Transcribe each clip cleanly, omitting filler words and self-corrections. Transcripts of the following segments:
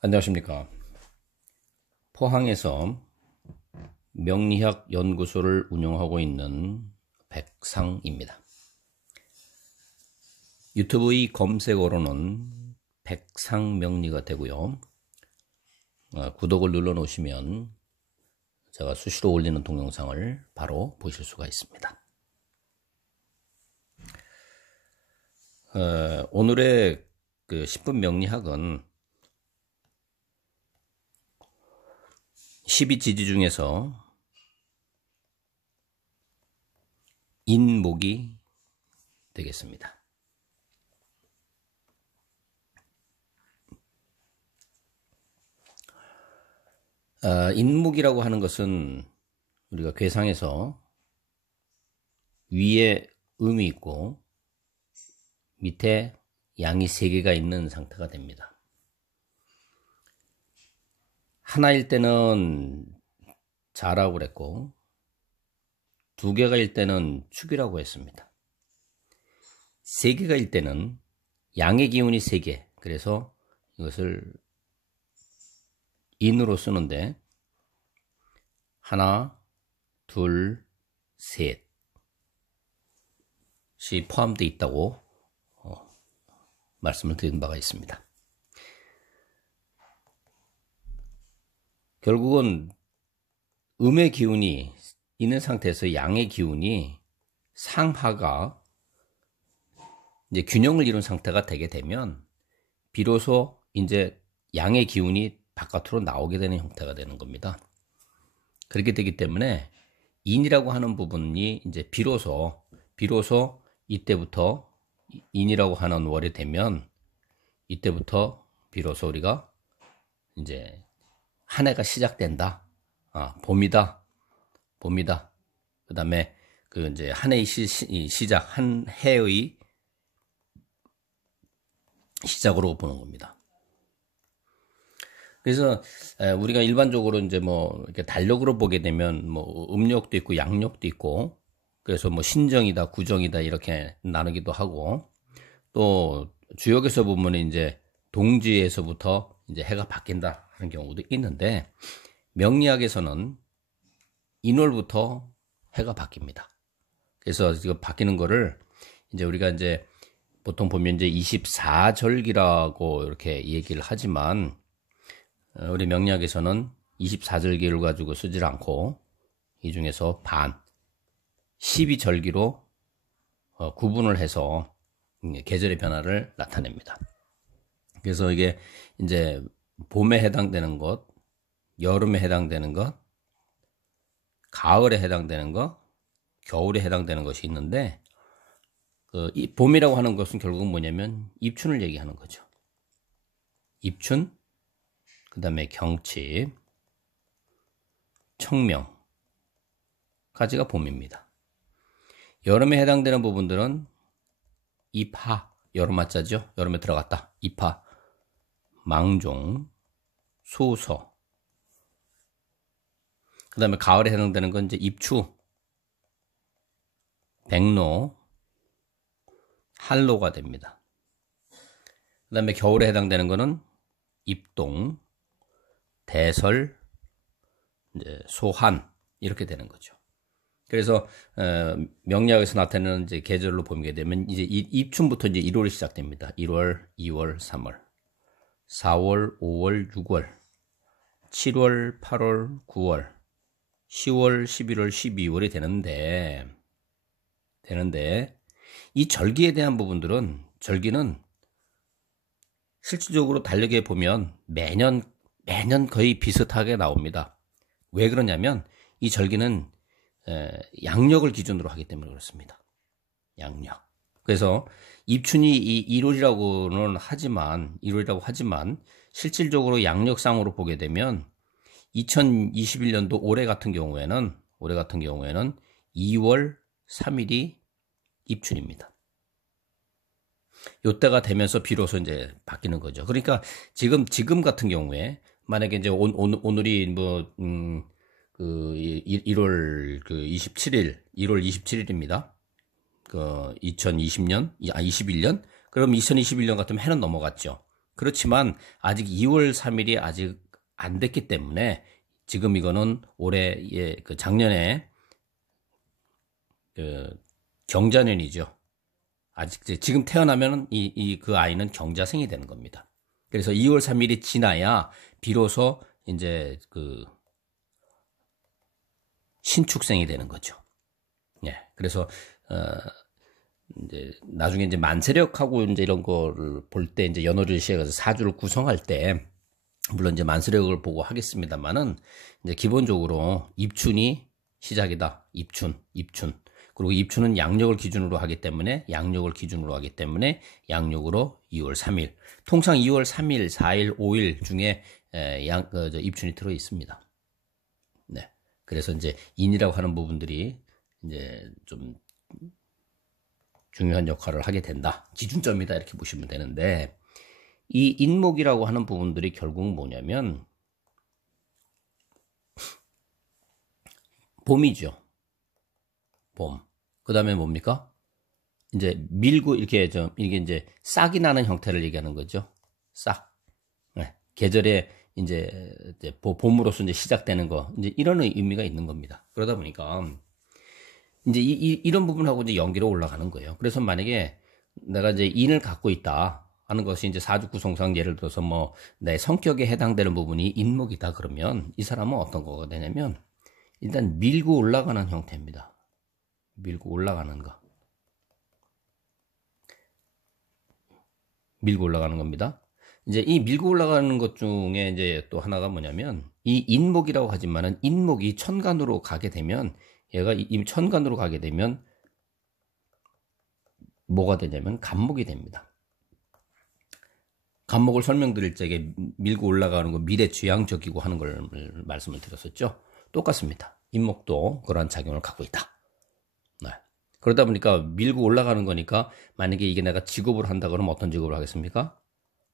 안녕하십니까. 포항에서 명리학 연구소를 운영하고 있는 백상입니다. 유튜브의 검색어로는 백상명리가 되고요. 구독을 눌러 놓으시면 제가 수시로 올리는 동영상을 바로 보실 수가 있습니다. 오늘의 10분 명리학은 12지지 중에서 인목이 되겠습니다. 인목이라고 하는 것은 우리가 궤상에서 위에 음이 있고 밑에 양이 3개가 있는 상태가 됩니다. 하나일 때는 자라고 그랬고 2개가일 때는 축이라고 했습니다. 3개가일 때는 양의 기운이 3개, 그래서 이것을 인으로 쓰는데 하나, 둘, 셋이 포함되어 있다고 말씀을 드린 바가 있습니다. 결국은 음의 기운이 있는 상태에서 양의 기운이 상하가 이제 균형을 이룬 상태가 되게 되면 비로소 이제 양의 기운이 바깥으로 나오게 되는 형태가 되는 겁니다. 그렇게 되기 때문에 인이라고 하는 부분이 이제 비로소 이때부터 인이라고 하는 월이 되면 이때부터 비로소 우리가 이제 한 해가 시작된다. 봄이다. 그 다음에 이제 한 해의 시작, 한 해의 시작으로 보는 겁니다. 그래서 우리가 일반적으로 이제 이렇게 달력으로 보게 되면 음력도 있고 양력도 있고, 그래서 신정이다, 구정이다 이렇게 나누기도 하고, 또 주역에서 보면 이제 동지에서부터 이제 해가 바뀐다 하는 경우도 있는데, 명리학에서는 인월부터 해가 바뀝니다. 그래서 이거 바뀌는 거를 이제 우리가 이제 보통 보면 이제 24절기라고 이렇게 얘기를 하지만, 우리 명리학에서는 24절기를 가지고 쓰질 않고 이 중에서 12절기로 구분을 해서 계절의 변화를 나타냅니다. 그래서 이게 이제 봄에 해당되는 것, 여름에 해당되는 것, 가을에 해당되는 것, 겨울에 해당되는 것이 있는데, 이 봄이라고 하는 것은 결국은 뭐냐면 입춘을 얘기하는 거죠. 입춘, 그 다음에 경칩, 청명까지가 봄입니다. 여름에 해당되는 부분들은 입하, 여름맞자죠? 여름에 들어갔다. 입하, 망종, 소서. 그 다음에 가을에 해당되는 건 이제 입추, 백로, 한로가 됩니다. 그 다음에 겨울에 해당되는 거는 입동, 대설, 이제 소한 이렇게 되는 거죠. 그래서 명리학에서 나타내는 이제 계절로 보게 되면 이제 입춘부터 이제 1월이 시작됩니다. 1월, 2월, 3월, 4월, 5월, 6월, 7월, 8월, 9월, 10월, 11월, 12월이 되는데 이 절기에 대한 부분들은 절기는 실질적으로 달력에 보면 매년 거의 비슷하게 나옵니다. 왜 그러냐면 이 절기는 양력을 기준으로 하기 때문에 그렇습니다. 양력. 그래서 입춘이 1월이라고 하지만 실질적으로 양력상으로 보게 되면 2021년도 올해 같은 경우에는 2월 3일이 입춘입니다. 요때가 되면서 비로소 이제 바뀌는 거죠. 그러니까 지금 같은 경우에 만약에 이제 오늘이 1월 27일입니다. 21년. 그럼 2021년 같으면 해는 넘어갔죠. 그렇지만 아직 2월 3일이 아직 안 됐기 때문에 지금 이거는 올해 그 작년에 그 경자년이죠. 아직 지금 태어나면 그 아이는 경자생이 되는 겁니다. 그래서 2월 3일이 지나야 비로소 이제 그 신축생이 되는 거죠. 예. 그래서 이제 나중에 이제 만세력하고 이제 이런 거를 볼 때 이제 연월일 시에서 사주를 구성할 때 물론 이제 만세력을 보고 하겠습니다만은 이제 기본적으로 입춘이 시작이다. 입춘. 그리고 입춘은 양력을 기준으로 하기 때문에 양력으로 2월 3일. 통상 2월 3일, 4일, 5일 중에 입춘이 들어 있습니다. 네. 그래서 이제 인이라고 하는 부분들이 이제 좀 중요한 역할을 하게 된다. 기준점이다. 이렇게 보시면 되는데 이 인목이라고 하는 부분들이 결국 뭐냐면 봄이죠. 봄. 그 다음에 뭡니까? 이제 밀고 이게 이제 싹이 나는 형태를 얘기하는 거죠. 싹. 네. 계절에 이제 봄으로서 이제 시작되는 거. 이제 이런 의미가 있는 겁니다. 그러다 보니까 이제 이런 부분하고 이제 연계로 올라가는 거예요. 그래서 만약에 내가 이제 인을 갖고 있다 하는 것이 이제 사주 구성상 예를 들어서 뭐 내 성격에 해당되는 부분이 인목이다 그러면 이 사람은 어떤 거가 되냐면 일단 밀고 올라가는 형태입니다. 밀고 올라가는 거. 밀고 올라가는 겁니다. 이제 이 밀고 올라가는 것 중에 이제 또 하나가 뭐냐면 이 인목이라고 하지만은 인목이 천간으로 가게 되면 얘가 이 천간으로 가게 되면 뭐가 되냐면 간목이 됩니다. 간목을 설명드릴 적에 밀고 올라가는 거 미래지향적이고 하는 걸 말씀을 드렸었죠. 똑같습니다. 인목도 그러한 작용을 갖고 있다. 네. 그러다 보니까 밀고 올라가는 거니까 만약에 이게 내가 직업을 한다 그러면 어떤 직업을 하겠습니까?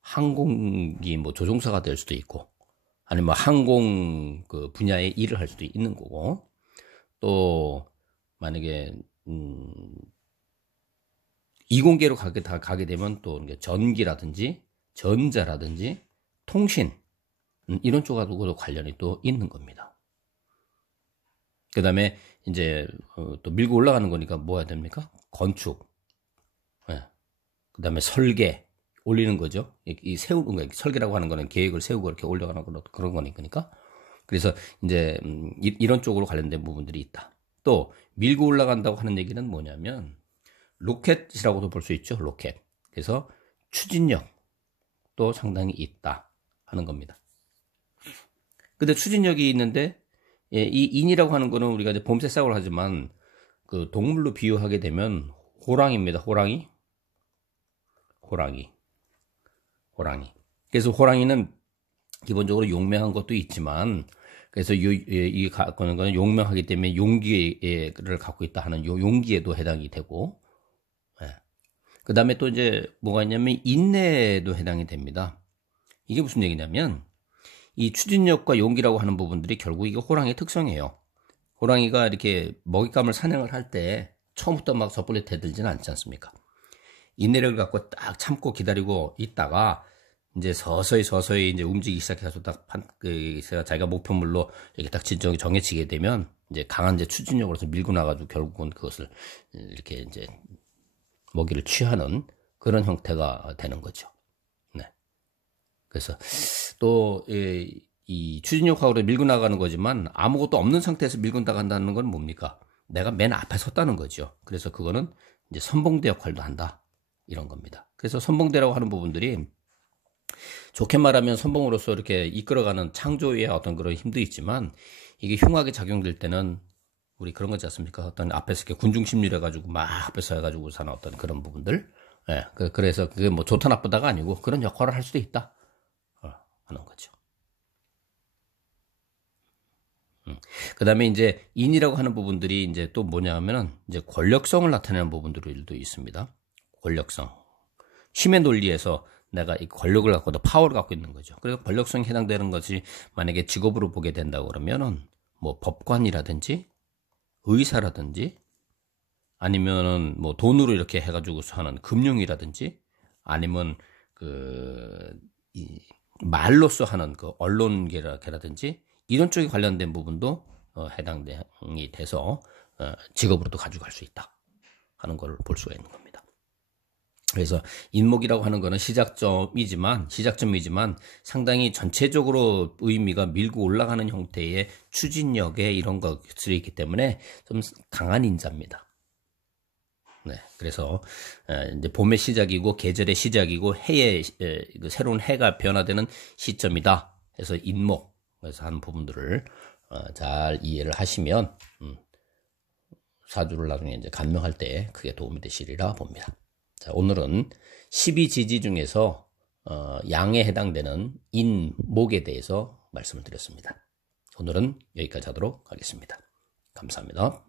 항공기 뭐 조종사가 될 수도 있고 아니면 뭐 항공 그 분야의 일을 할 수도 있는 거고 또 만약에 이공계로 가게 되면 또 전기라든지 전자라든지 통신 이런 쪽하고도 관련이 또 있는 겁니다. 그 다음에 이제 또 밀고 올라가는 거니까 뭐 해야 됩니까? 건축, 네. 그 다음에 설계 올리는 거죠. 이 세우는 거 설계라고 하는 거는 계획을 세우고 이렇게 올려가는 그런 거니까. 그래서 이제 이런 쪽으로 관련된 부분들이 있다. 또 밀고 올라간다고 하는 얘기는 뭐냐면 로켓이라고도 볼 수 있죠. 로켓. 그래서 추진력도 상당히 있다 하는 겁니다. 근데 추진력이 있는데 이 인이라고 하는 거는 우리가 이제 봄새싹을 하지만 그 동물로 비유하게 되면 호랑이입니다. 호랑이. 그래서 호랑이는 기본적으로 용맹한 것도 있지만 그래서 이 거는 용맹하기 때문에 용기를 갖고 있다 하는 요 용기에도 해당이 되고 그 다음에 또 이제 뭐가 있냐면 인내에도 해당이 됩니다. 이게 무슨 얘기냐면 이 추진력과 용기라고 하는 부분들이 결국 이게 호랑이의 특성이에요. 호랑이가 이렇게 먹잇감을 사냥을 할 때 처음부터 막 섣불리 대들지는 않지 않습니까? 인내력을 갖고 딱 참고 기다리고 있다가 이제 서서히 이제 움직이기 시작해서 딱 자기가 목표물로 이렇게 딱 진정이 정해지게 되면 이제 강한 이제 추진력으로서 밀고 나가지고 결국은 그것을 이렇게 이제 먹이를 취하는 그런 형태가 되는 거죠. 네. 그래서 또 이 추진력하고 밀고 나가는 거지만 아무것도 없는 상태에서 밀고 나간다는 건 뭡니까? 내가 맨 앞에 섰다는 거죠. 그래서 그거는 이제 선봉대 역할도 한다. 이런 겁니다. 그래서 선봉대라고 하는 부분들이 좋게 말하면 선봉으로서 이렇게 이끌어가는 창조의 어떤 그런 힘도 있지만 이게 흉하게 작용될 때는 우리 그런 거지 않습니까? 어떤 앞에서 이렇게 군중심리를 해가지고 막 앞에서 해가지고 사는 어떤 그런 부분들. 예. 그래서 그게 뭐 좋다 나쁘다가 아니고 그런 역할을 할 수도 있다. 하는 거죠. 그 다음에 이제 인이라고 하는 부분들이 이제 또 뭐냐 하면은 이제 권력성을 나타내는 부분들도 있습니다. 권력성. 힘의 논리에서 내가 이 권력을 갖고 파워를 갖고 있는 거죠. 그래서 권력성에 해당되는 것이 만약에 직업으로 보게 된다고 그러면은 뭐 법관이라든지 의사라든지 아니면은 뭐 돈으로 이렇게 해가지고 하는 금융이라든지 아니면 그 이 말로써 하는 그 언론계라든지 이런 쪽에 관련된 부분도 해당이 돼서 직업으로도 가져갈 수 있다 하는 걸 볼 수가 있는 겁니다. 그래서 인목이라고 하는 거는 시작점이지만 상당히 전체적으로 의미가 밀고 올라가는 형태의 추진력의 이런 것들이 있기 때문에 좀 강한 인자입니다. 네, 그래서 이제 봄의 시작이고 계절의 시작이고 해의 새로운 해가 변화되는 시점이다. 해서 인목에서 하는 부분들을 잘 이해를 하시면 사주를 나중에 이제 간명할 때 크게 도움이 되시리라 봅니다. 자, 오늘은 12지지 중에서 양에 해당되는 인목에 대해서 말씀을 드렸습니다. 오늘은 여기까지 하도록 하겠습니다. 감사합니다.